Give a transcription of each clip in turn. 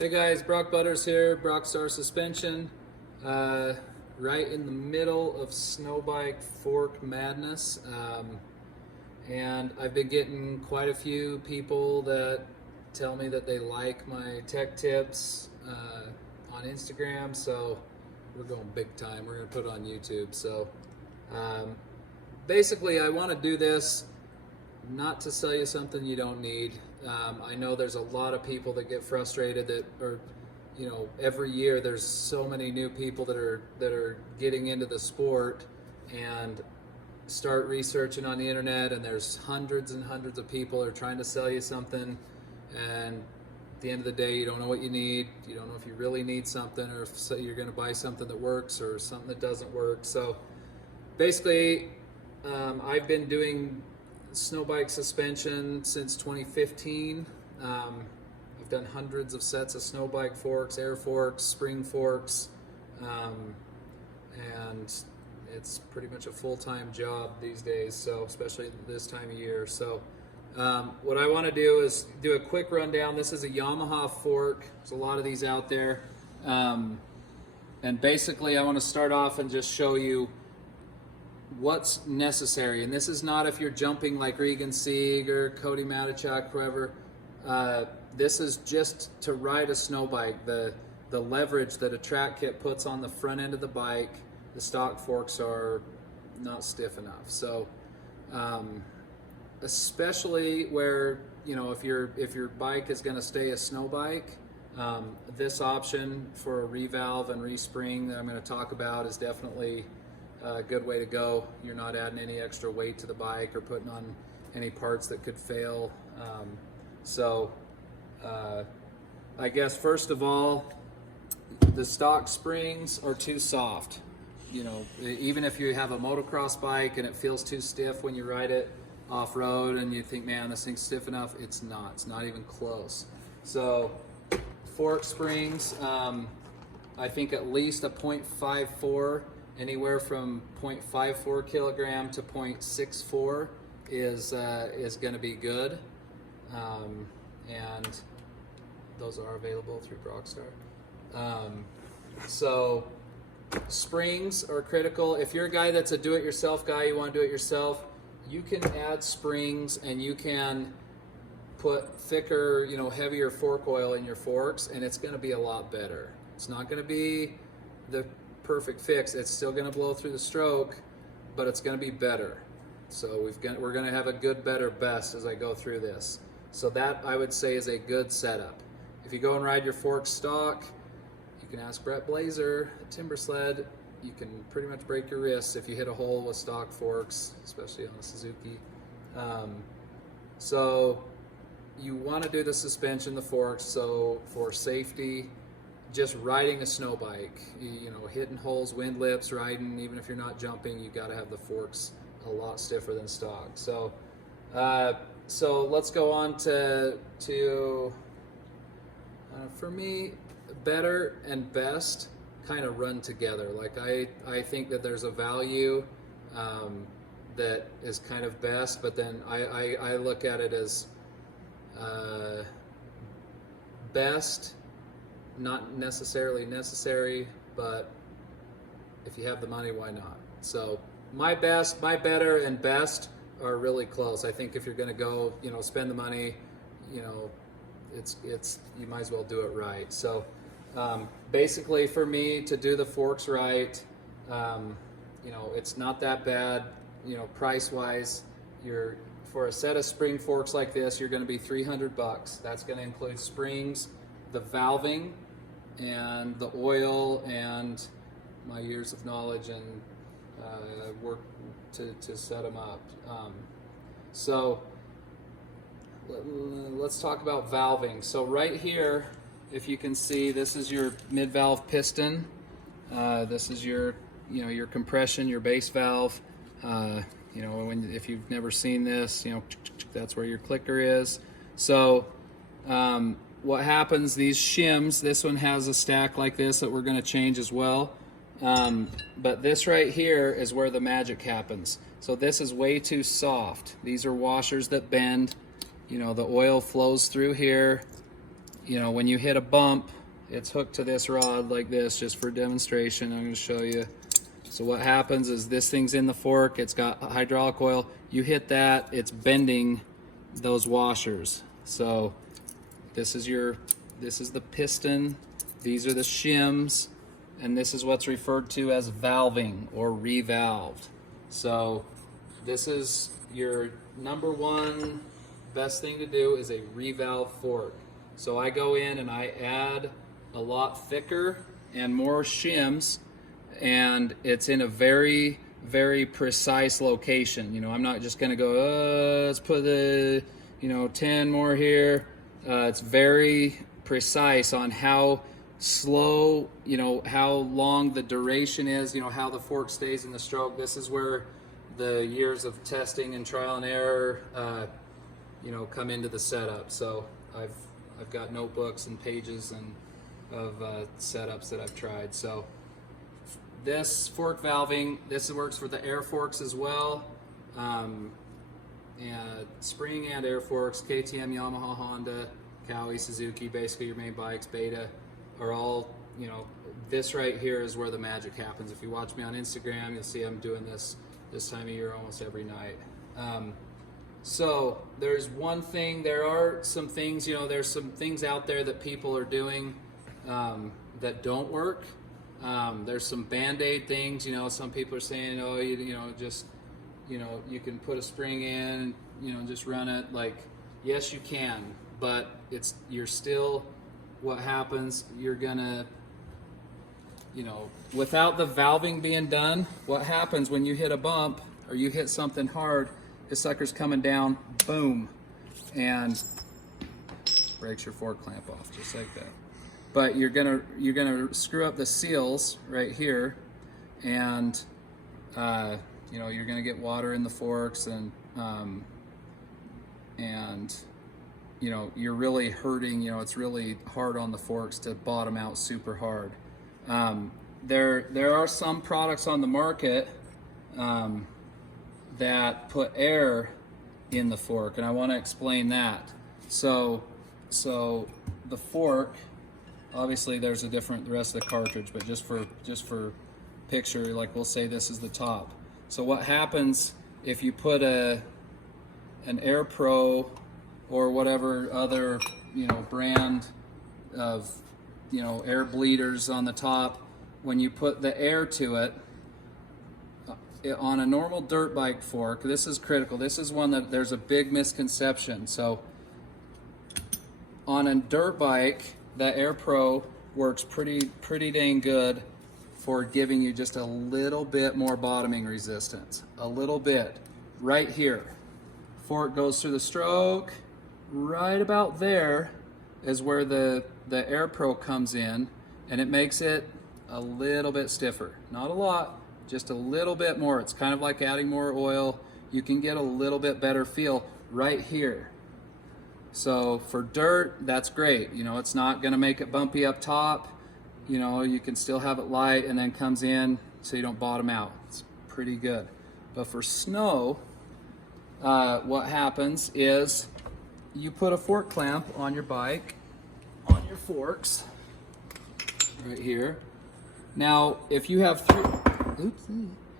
Hey guys, Buttars here, Brockstar Suspension. Right in the middle of snowbike fork madness. And I've been getting quite a few people that tell me that they like my tech tips on Instagram, so we're going big time. We're going to put it on YouTube. So basically, I want to do this not to sell you something you don't need. I know there's a lot of people that get frustrated that, or every year there's so many new people that are getting into the sport and start researching on the internet, and there's hundreds and hundreds of people are trying to sell you something, and at the end of the day you don't know what you need. You don't know if you really need something, or if you're going to buy something that works or something that doesn't work. So basically, I've been doing snowbike suspension since 2015. I've done hundreds of sets of snowbike forks, air forks, spring forks, and it's pretty much a full-time job these days, so especially this time of year. So what I want to do is do a quick rundown. This is a Yamaha fork. There's a lot of these out there, and basically I want to start off and just show you what's necessary. And this is not if you're jumping like Regan Sieg or Cody Matichak, whoever. This is just to ride a snow bike. The leverage that a track kit puts on the front end of the bike, the stock forks are not stiff enough. So especially where, if your bike is going to stay a snow bike, this option for a revalve and respring that I'm going to talk about is definitely a good way to go. You're not adding any extra weight to the bike or putting on any parts that could fail. I guess first of all, the stock springs are too soft. Even if you have a motocross bike and it feels too stiff when you ride it off-road and you think, man, this thing's stiff enough, it's not. It's not even close. So fork springs, I think at least a 0.54, anywhere from 0.54 kilogram to 0.64 is going to be good, and those are available through Brockstar. So springs are critical. If you're a guy that's a do-it-yourself guy, you want to do it yourself, you can add springs and you can put thicker, heavier fork oil in your forks, and it's going to be a lot better. It's not going to be the perfect fix. It's still going to blow through the stroke, but it's going to be better. So we're going to have a good, better, best as I go through this. So that, I would say, is a good setup. If you go and ride your fork stock, you can ask Brett Blazer at Timbersled. You can pretty much break your wrists if you hit a hole with stock forks, especially on the Suzuki. So you want to do the suspension, the forks, so for safety, just riding a snow bike, hitting holes, wind lips, riding, even if you're not jumping, you got to have the forks a lot stiffer than stock. So let's go on to for me, better and best kind of run together. Like I think that there's a value that is kind of best, but then I look at it as best, not necessarily necessary, but if you have the money, why not? So my better and best are really close. I think if you're going to go, spend the money, it's you might as well do it right. So basically, for me, to do the forks right, it's not that bad. Price wise, for a set of spring forks like this, you're going to be $300. That's going to include springs, the valving, and the oil, and my years of knowledge and work to set them up. So let's talk about valving. So right here, if you can see, this is your mid-valve piston. This is your compression, your base valve. If you've never seen this, that's where your clicker is. So what happens, these shims, this one has a stack like this that we're going to change as well. But this right here is where the magic happens. So this is way too soft. These are washers that bend. The oil flows through here, you know, when you hit a bump, it's hooked to this rod like this, just for demonstration. I'm going to show you. So what happens is this thing's in the fork, it's got hydraulic oil. You hit that, it's bending those washers. So this is the piston, these are the shims, and this is what's referred to as valving or revalved. So this is your number one best thing to do, is a revalve fork. So I go in and I add a lot thicker and more shims, and it's in a very, very precise location. You know, I'm not just gonna go, let's put the, 10 more here. It's very precise on how slow, how long the duration is, how the fork stays in the stroke. This is where the years of testing and trial and error, come into the setup. So I've got notebooks and pages and of setups that I've tried. So this fork valving, this works for the air forks as well, and spring and air forks. KTM, Yamaha, Honda, Cowie, Suzuki, basically your main bikes, Beta, are all, this right here is where the magic happens. If you watch me on Instagram, you'll see I'm doing this time of year almost every night. So there's one thing, there are some things, there's some things out there that people are doing that don't work. There's some Band-Aid things, some people are saying, oh, you can put a spring in, just run it. Like, yes, you can, but you're still, what happens, you're gonna, without the valving being done, what happens when you hit a bump or you hit something hard, this sucker's coming down, boom, and breaks your fork clamp off just like that. But you're gonna screw up the seals right here, and you're gonna get water in the forks, and you're really hurting. It's really hard on the forks to bottom out super hard. There are some products on the market that put air in the fork, and I want to explain that. So the fork, obviously there's the rest of the cartridge, but just for picture, like we'll say this is the top. So what happens if you put an Air Pro or whatever other brand of air bleeders on the top, when you put the air to it, on a normal dirt bike fork, this is critical. This is one that there's a big misconception. So on a dirt bike, that Air Pro works pretty dang good for giving you just a little bit more bottoming resistance. A little bit. Right here. Fork goes through the stroke. Right about there is where the Air Pro comes in, and it makes it a little bit stiffer. Not a lot, just a little bit more. It's kind of like adding more oil. You can get a little bit better feel right here. So for dirt, that's great. It's not gonna make it bumpy up top. You can still have it light, and then comes in so you don't bottom out. It's pretty good. But for snow, what happens is you put a fork clamp on your bike, on your forks, right here. Now, if you have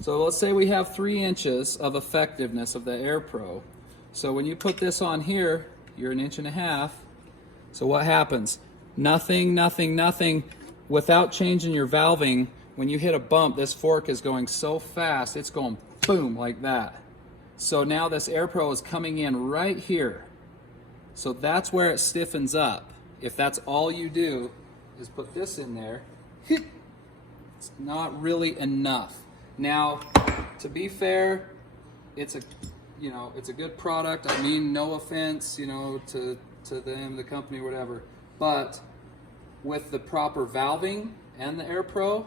so let's say we have 3 inches of effectiveness of the Air Pro. So when you put this on here, you're 1.5 inches. So what happens? Nothing. Without changing your valving, when you hit a bump, this fork is going so fast, it's going boom like that. So now this Air Pro is coming in right here. So that's where it stiffens up. If that's all you do is put this in there, it's not really enough. Now, to be fair, it's a good product. I mean, no offense, to them, the company, whatever. But with the proper valving and the Air Pro,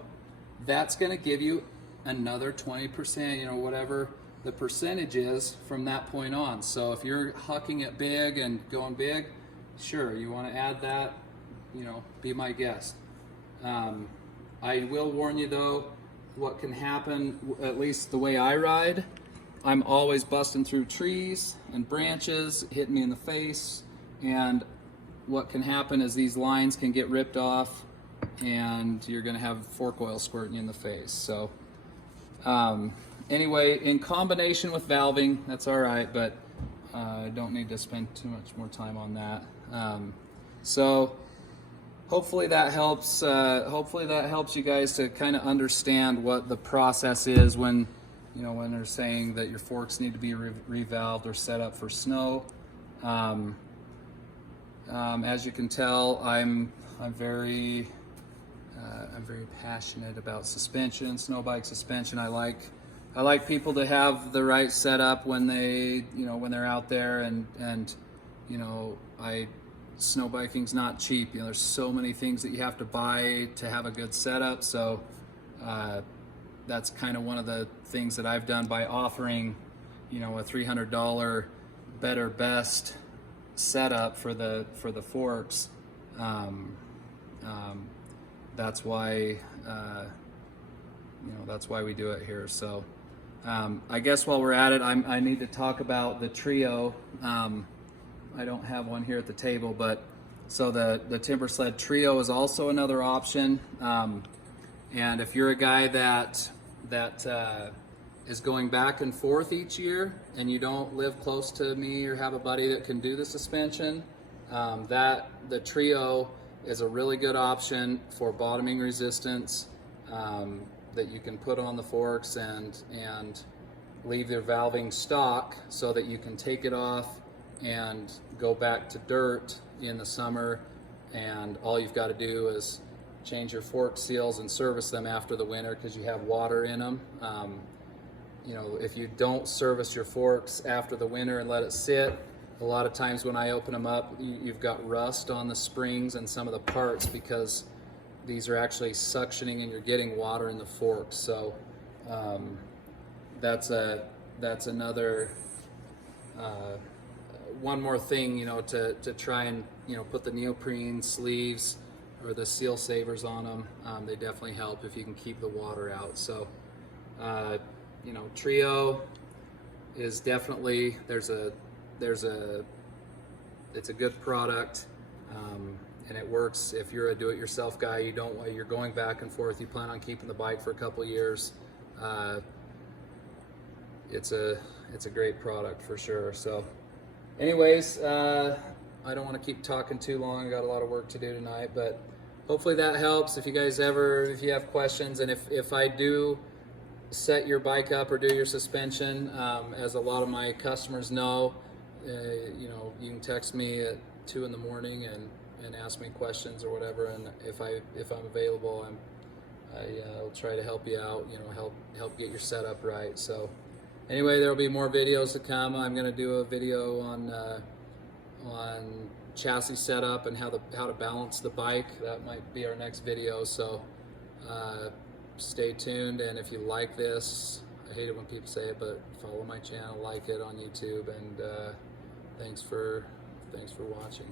that's going to give you another 20%, whatever the percentage is from that point on. So if you're hucking it big and going big, sure, you want to add that, be my guest. I will warn you though, what can happen, at least the way I ride, I'm always busting through trees and branches, hitting me in the face, and what can happen is these lines can get ripped off and you're going to have fork oil squirting you in the face. So anyway, in combination with valving, that's all right, but I don't need to spend too much more time on that. So hopefully that helps. Hopefully that helps you guys to kind of understand what the process is when, you know, when they're saying that your forks need to be revalved or set up for snow. As you can tell, I'm very passionate about suspension, snow bike suspension. I like people to have the right setup when they, you know, when they're out there, and you know, snow biking's not cheap. You know, there's so many things that you have to buy to have a good setup. So that's kind of one of the things that I've done by offering, you know, a $300 better best setup for the forks. That's why you know, that's why we do it here. So I guess while we're at it, I need to talk about the Trio. I don't have one here at the table, but so the Timbersled Trio is also another option. And if you're a guy that is going back and forth each year and you don't live close to me or have a buddy that can do the suspension, the Trio is a really good option for bottoming resistance, that you can put on the forks and leave their valving stock so that you can take it off and go back to dirt in the summer, and all you've got to do is change your fork seals and service them after the winter because you have water in them. You know, if you don't service your forks after the winter and let it sit, a lot of times when I open them up, you've got rust on the springs and some of the parts because these are actually suctioning and you're getting water in the forks. So that's another one more thing, you know, to try and, you know, put the neoprene sleeves or the seal savers on them. They definitely help if you can keep the water out. So you know, Trio is definitely, it's a good product, and it works if you're a do-it-yourself guy. You're going back and forth, you plan on keeping the bike for a couple years. It's a great product for sure. So anyways, I don't want to keep talking too long. I got a lot of work to do tonight, but hopefully that helps. If you guys if you have questions, and if I do set your bike up or do your suspension, as a lot of my customers know, you know, you can text me at 2 in the morning and ask me questions or whatever, and if I'm available, I'll try to help you out, you know, help get your setup right. So anyway, there'll be more videos to come. I'm going to do a video on chassis setup and how to balance the bike. That might be our next video. So stay tuned, and if you like this, I hate it when people say it, but follow my channel, like it on YouTube, and thanks for watching.